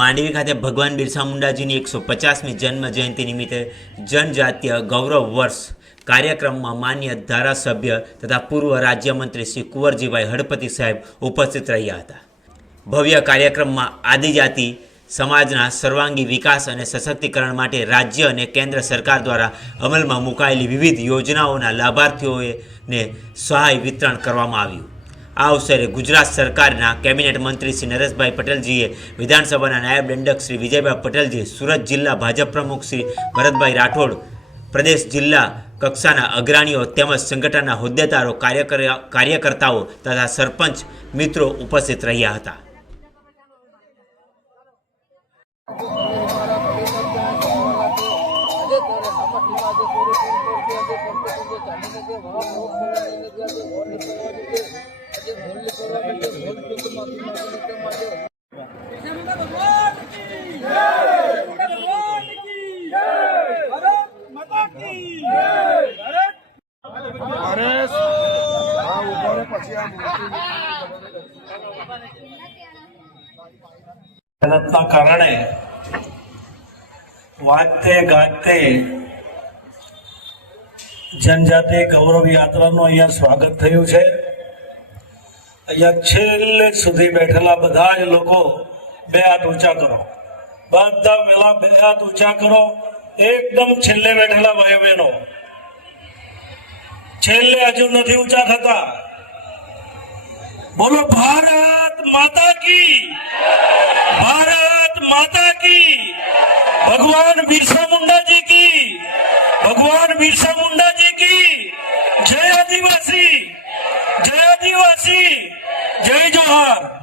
માંડવી ખાતે ભગવાન બિરસા મુંડાજીની 150મી જન્મ જયંતિ નિમિત્તે જનજાતીય ગૌરવ વર્ષ કાર્યક્રમમાં માન્ય ધારાસભ્ય તથા પૂર્વ રાજ્યમંત્રી શ્રી કુંવરજીભાઈ હળપતિ સાહેબ ઉપસ્થિત રહ્યા હતા। ભવ્ય કાર્યક્રમમાં આદિજાતિ સમાજના સર્વાંગી વિકાસ અને સશક્તિકરણ માટે રાજ્ય અને કેન્દ્ર સરકાર દ્વારા અમલમાં મુકાયેલી વિવિધ યોજનાઓના લાભાર્થીઓને સહાય વિતરણ કરવામાં આવ્યું। આ અવસરે ગુજરાત સરકારના કેબિનેટ મંત્રી શ્રી નરેશભાઈ પટેલજીએ, વિધાનસભાના નાયબ દંડક શ્રી વિજયભાઈ પટેલજી, સુરત જિલ્લા ભાજપ પ્રમુખ શ્રી ભરતભાઈ રાઠોડ, પ્રદેશ જિલ્લા કક્ષાના અગ્રણીઓ તેમજ સંગઠનના હોદ્દેદારો, કાર્યકર્તાઓ તથા સરપંચ મિત્રો ઉપસ્થિત રહ્યા હતા। મહેનતના કારણે વાજતે ગાજતે જનજાતિ ગૌરવ યાત્રાનું અહીંયા સ્વાગત થયું છે। અહીંયા છેલ્લે સુધી બેઠેલા બધા જ લોકો બે હાથ ઊંચા કરો, બધા પેલા બે હાથ ઊંચા કરો। એકદમ છેલ્લે બેઠેલા ભાઈઓ બહેનો છેલ્લે હજુ નથી ઊંચા થતા। બોલો ભારત માતા की, भारत माता की, भगवान बिरसा मुंडा जी की, भगवान बिरसा मुंडा जी की जय आदिवासी, जय आदिवासी, जय जोहार।